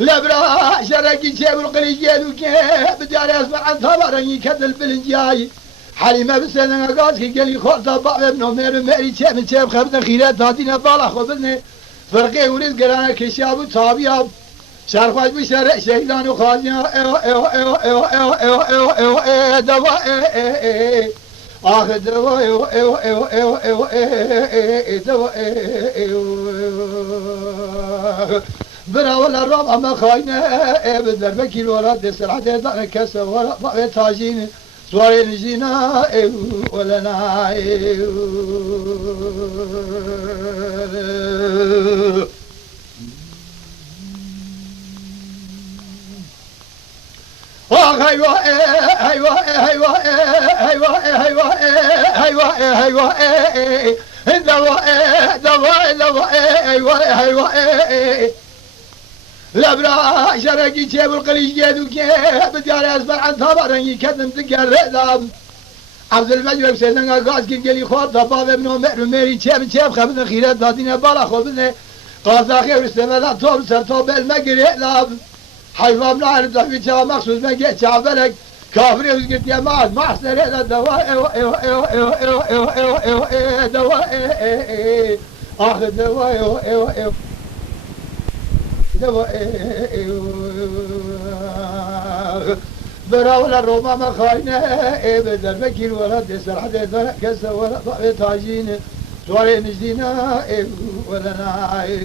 لبرا شرقي شيب القليجين وكيف بدي اسمع عن ثمرني كذل بالنجاي حليمة بسنة قاسكي قال لي خورتا بابا ابن عمر ماري شيب من شيب خبزنا خيرات هاتينا بالا خبزنا فرقي ورد قرانا كشاب وطابياب شارخواج بشارع شهيدان وخازيان دواء آخر دواء برا ولا الرابع ما خاينة بالدرب كيلو ولا دسر حتى دانا كسر ولا ضعي تاجين سواري نجينا ولا ناي ايوه ايوه ايوه ايوه ايوه ايوه ايوه دواء دواء دواء ايوه ايوه لبرا شرقي شيب القليجين وكيف بدي اسمع عن ثمرني كذب تقرب عبد المجيد سيدنا قاسكي قال لي خور بابا ابن عمر ماري شيب خبزنا خيرات داتينا بالا خبزنا قاصا خير استمدت طول سر طول المقرئ حيوان نعرف ذا شاب مخصوص ما جيت شعبلك كافري وقلت يا معد ما احسن هذا دواء دواء اخذ دواء دواء براول الروما ما خاينه بدل بكير ولا دسر حدا كسر ولا ضعي تاجين سواري نجدينا ولا ناي